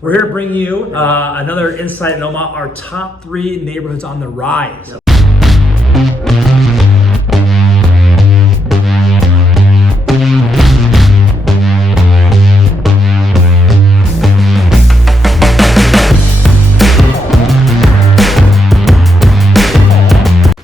We're here to bring you another insight in Omaha, our top 3 neighborhoods on the rise. Yep.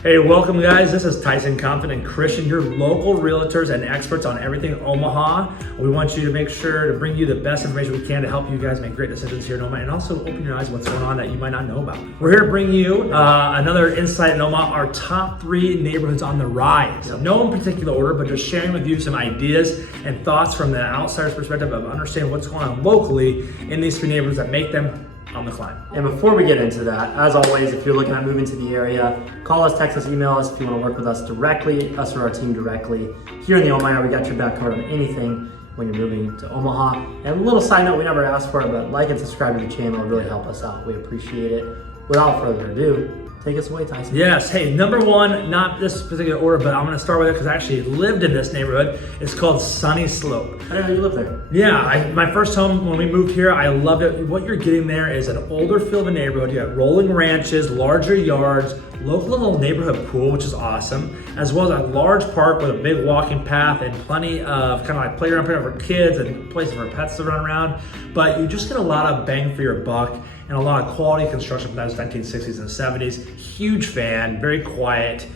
Hey, welcome guys. This is Tyson, Compton, and Christian, your local realtors and experts on everything Omaha. We want you to make sure to bring you the best information we can to help you guys make great decisions here in Omaha and also open your eyes to what's going on that you might not know about. We're here to bring you another insight in Omaha, our top 3 neighborhoods on the rise. Yep. No in particular order, but just sharing with you some ideas and thoughts from the outsider's perspective of understanding what's going on locally in these 3 neighborhoods that make them on the climb. And before we get into that, as always, if you're looking at moving to the area, call us, text us, email us if you want to work with us directly, us or our team directly. Here in the Omaha area, we got your back covered on anything when you're moving to Omaha. And a little side note, we never asked for it, but like and subscribe to the channel. It really help us out. We appreciate it. Without further ado, take us away, Tyson. Yes. Hey, number 1, not this particular order, but I'm going to start with it because I actually lived in this neighborhood. It's called Sunny Slope. I didn't know you lived there. Yeah. My first home when we moved here, I loved it. What you're getting there is an older feel of a neighborhood. You have rolling ranches, larger yards, local little neighborhood pool, which is awesome, as well as a large park with a big walking path and plenty of kind of like playground for kids and places for pets to run around. But you just get a lot of bang for your buck and a lot of quality construction from those 1960s and 70s. Huge fan, very quiet,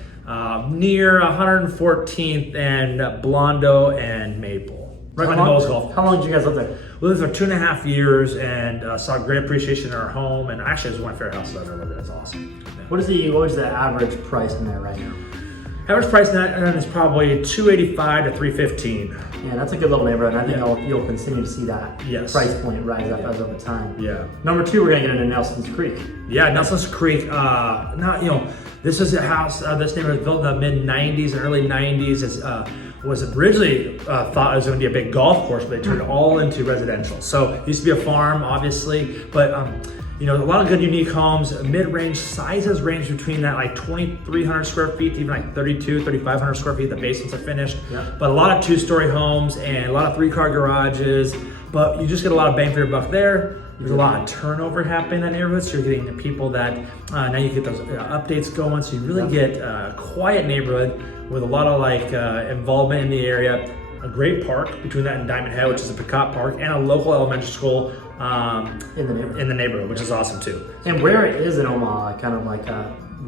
near 114th and Blondo and Maple. Right by the Bowles Golf. How long did you guys live there? We lived there for 2.5 years and saw great appreciation in our home. And actually, it was one of my favorite houses I've ever lived in. It's awesome. Yeah. What is the average price in there right now? Average price in that is probably $285 to $315. Yeah, that's a good little neighborhood. And I think you'll continue to see that price point rise up as over time. Yeah. Number 2, we're gonna get into Nelson's Creek. Yeah, Nelson's Creek. This is a house. This neighborhood was built in the mid '90s and early '90s. It was originally thought it was going to be a big golf course, but they turned it all into residential. So it used to be a farm, obviously, but a lot of good unique homes. Mid-range sizes range between that like 2,300 square feet to even like 3,500 square feet. The basements are finished, but a lot of 2-story homes and a lot of 3-car garages. But you just get a lot of bang for your buck there. There's a lot of turnover happening in that neighborhood, so you're getting people that now you get those updates going. So you really get a quiet neighborhood with a lot of involvement in the area. A great park between that and Diamond Head, which is a Peacock Park, and a local elementary school in the neighborhood, which is awesome too. And where it is in Omaha, kind of like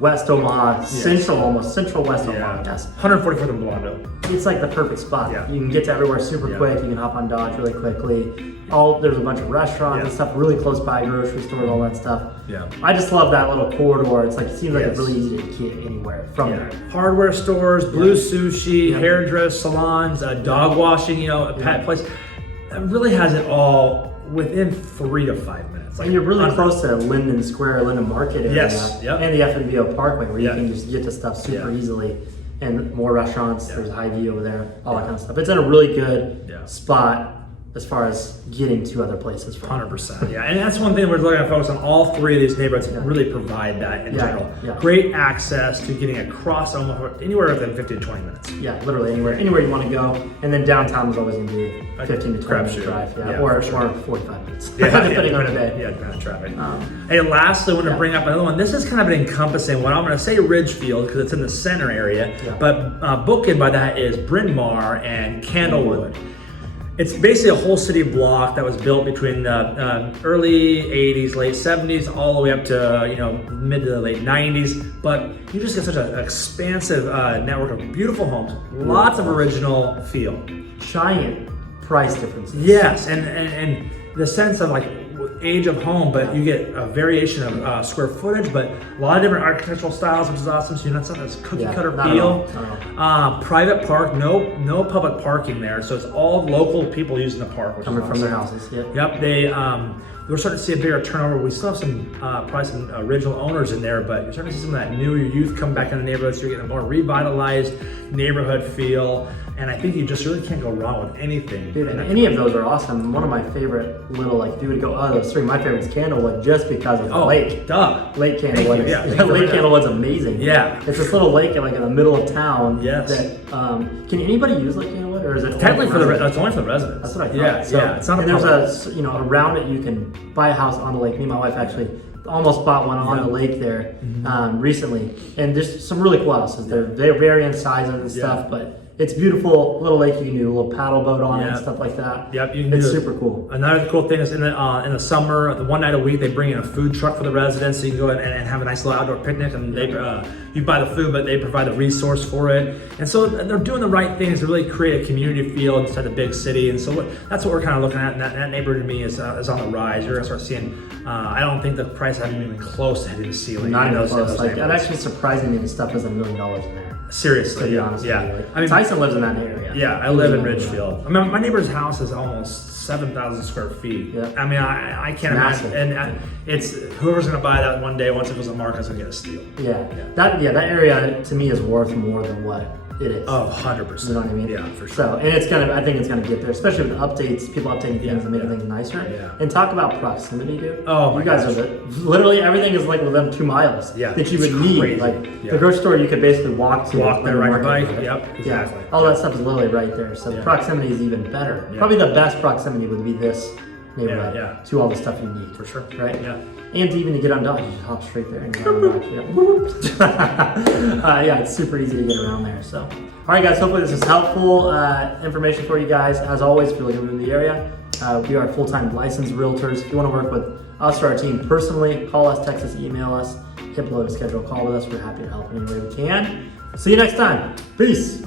West Omaha, central West Omaha. Yes. 144th and Blondo. It's like the perfect spot. Yeah. You can get to everywhere super quick. You can hop on Dodge really quickly. There's a bunch of restaurants and stuff really close by, grocery stores, all that stuff. Yeah. I just love that little corridor. It's it seems like it's really easy to get anywhere from there. Hardware stores, blue sushi, hairdress salons, dog washing, a pet place. It really has it all within 3 to 5 minutes. And you're really close to Linden Square, Linden Market area, and the FNBO Parkway, where you can just get to stuff super easily. And more restaurants, there's a high view over there, all that kind of stuff. It's in a really good spot as far as getting to other places. 100%, and that's one thing we're looking to focus on. All 3 of these neighborhoods really provide that in general. Great access to getting across Omaha anywhere within 15 to 20 minutes. Yeah, literally anywhere you want to go. And then downtown is always going to be 15 to 20 minute drive, or 45 minutes, depending on the day. Yeah, depending on traffic. Hey, lastly, I want to bring up another one. This is kind of an encompassing one. I'm going to say Ridgefield because it's in the center area, but bookend by that is Bryn Mawr and Candlewood. It's basically a whole city block that was built between the early 80s, late 70s, all the way up to mid to the late 90s. But you just get such an expansive network of beautiful homes, lots of original feel. Giant price differences. Yes, and the sense of age of home, but you get a variation of square footage, but a lot of different architectural styles, which is awesome. So you're not this cookie cutter feel. Private park, no public parking there, so it's all local people using the park, which coming is from their houses. We're starting to see a bigger turnover. We still have probably some original owners in there, but you're starting to see some of that new youth come back in the neighborhood. So you're getting a more revitalized neighborhood feel. And I think you just really can't go wrong with anything. Dude, and any of those are awesome. One of my favorite little, if you would go, those 3, my favorite is Candlewood, just because of the lake. Lake Candlewood. Lake Candlewood's amazing. Yeah. It's this little lake in the middle of town. Yes. That, can anybody use Lake Candlewood? or is it Technically only residents? it's only for the residents. That's what I thought. Yeah, So, yeah. It's not a and public. there's around it you can buy a house on the lake. Me and my wife actually almost bought one on the lake there recently, and there's some really cool houses. They're vary in sizes and stuff, but it's beautiful. Little lake you can do a little paddle boat on it and stuff like that. Yep, you can It's do it. super cool. Another cool thing is in the summer, the one night a week, they bring in a food truck for the residents, so you can go in and have a nice little outdoor picnic, and they you buy the food, but they provide the resource for it. And so they're doing the right things to really create a community feel inside the big city. And so that's what we're kind of looking at. And that neighborhood to me is on the rise. You're gonna start seeing. I don't think the price hasn't even close to hitting the ceiling. Not in even those close. Like, that neighborhoods. actually surprising me the stuff is $1 million in there. Seriously, To be yeah, honest yeah. with you. Like, I mean, Tyson lives in that area. yeah, I live in Ridgefield. I mean, my neighbor's house is almost 7,000 square feet. Yeah. I mean, I can't Massive. imagine. And it's whoever's gonna buy that one day once it goes to market is gonna get a steal. Yeah. That area to me is worth more than what it is. Oh, 100%. You know what I mean? Yeah, for sure. So, and I think it's gonna get there, especially with updates, people updating things and making things nicer. Yeah. And talk about proximity, dude. Oh, my you guys gosh. are literally everything is like within 2 miles. Yeah, That you it's would need. crazy. Like Yeah. the grocery store, you could basically walk to. Walk there, ride your market, bike. right? Yep, exactly. Yeah. All that stuff is literally right there. So Yeah. proximity is even better. Yeah. Probably the best proximity would be this neighborhood Yeah, yeah. to all the stuff you need. For sure. Right? Yeah. And even to get on Dodge, you just hop straight there and get on Dodge. Yeah, it's super easy to get around there. So, all right, guys. Hopefully this is helpful information for you guys. As always, if you're looking to move in the area, we are full-time licensed realtors. If you want to work with us or our team personally, call us, text us, email us, hit below to schedule a call with us. We're happy to help in any way we can. See you next time. Peace.